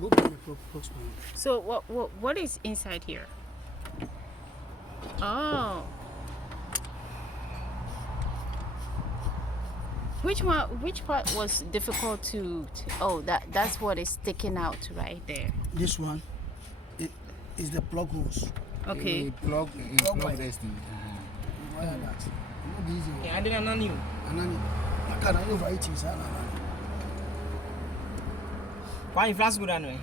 Go to the box. So what is inside here? Oh. Which part was difficult to oh, that's what is sticking out right there. This one, it is the plug holes. Okay. Plug this thing. Why are that? Not easy. Yeah, I didn't know you. I can't over it. Why you flash good anyway?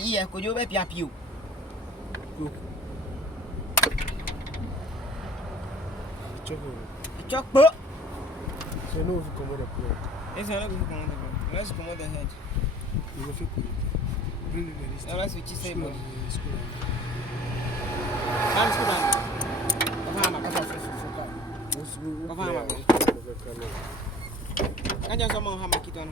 Yeah, could you be up you? Chocolate. So no, if you come with a plug. It's not going to come on the road. Let's come on the head. You will feel really very That's what you say, school. I'm school. I just want to have a kid on.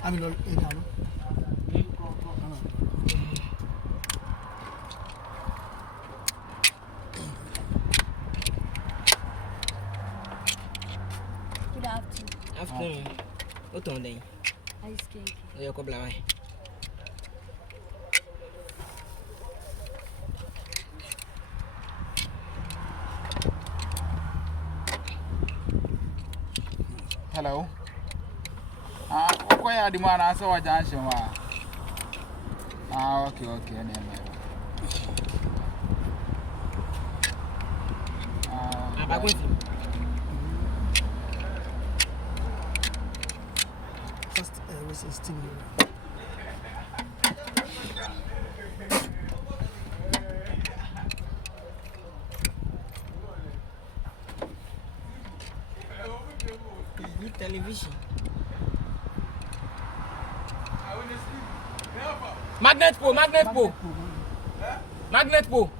I mean, Good afternoon. Afternoon. What on day? Ice cake. You're a blind. Hello. Why are the man I saw a junction? Okay. I'm going to. first, was a steam. Television. Magnet pole.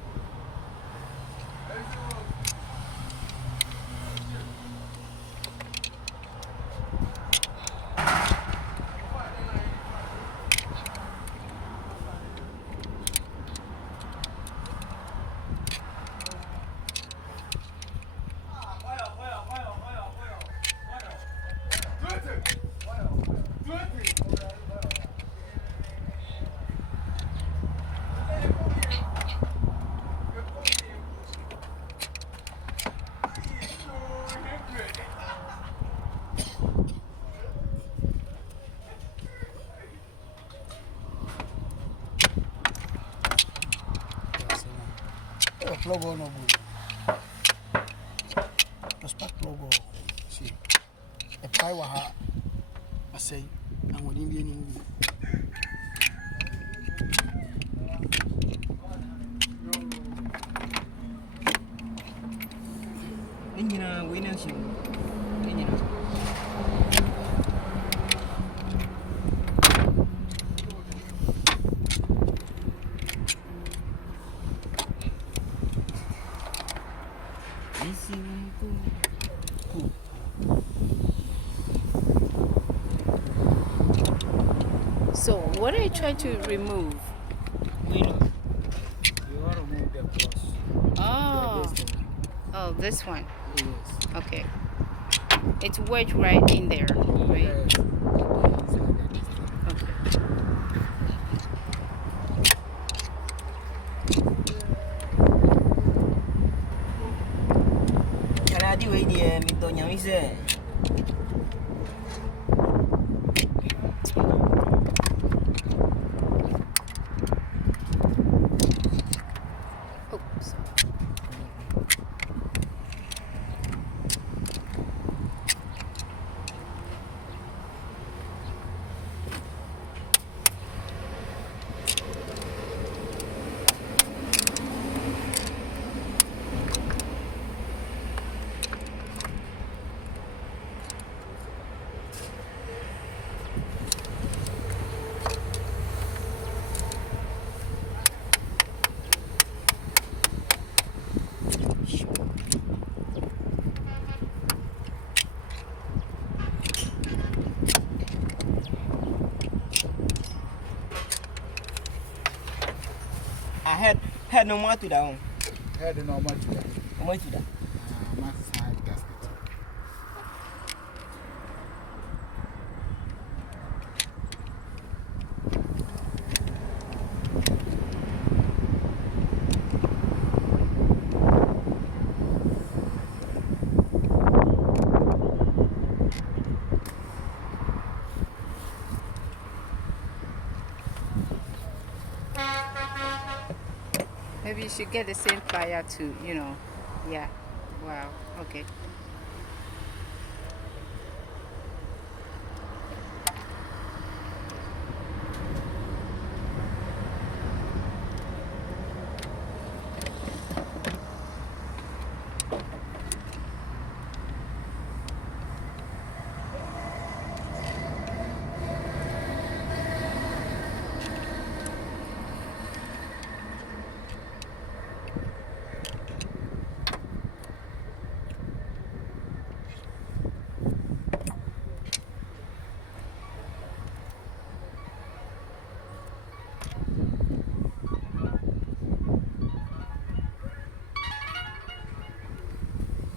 A plug on no good. The spark plug on. See, a power ha. I say, I'm within the enemy. Engine winner show. Engine. Cool. So what are you trying to remove? Winner. You want to move the plus. Oh, oh, this one. Yes. Okay, it's wedged right in there, right? Yes. Okay. Can I do any Donya is there? Oops. I had no more to down. Head no much to that. How much to that? Mass side gasket. Maybe you should get the same plier to, you know, yeah. Wow. Okay.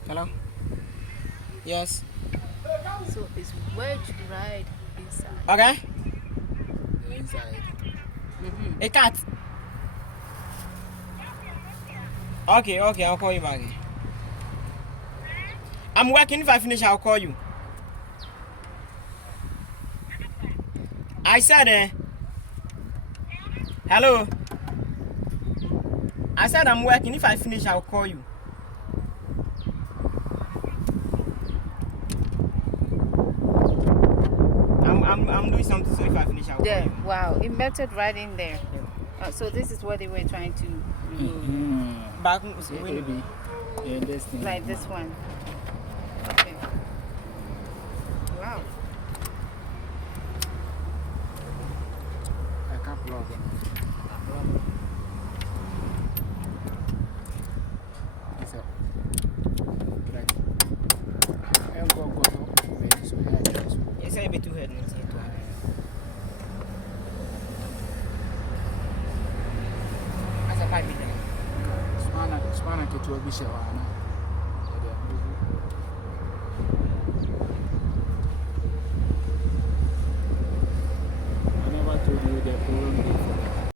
Hello? Yes. So it's wedged right inside. Okay. The inside. A cat. Okay, I'll call you back. I'm working. If I finish, I'll call you. I said, hello. I said I'm working. If I finish, I'll call you. I'm doing something, so if I finish, I'll call There. you. Wow. It melted right in there. Yeah. So this is what they were trying to remove. Back, Maybe. Yeah, this thing. Like this one. Okay. Wow. I can't plug it. It's a. Like. I'm going to go. Wait, so yeah. Yes, I be too head. As a pipe, Spanner to a bishop.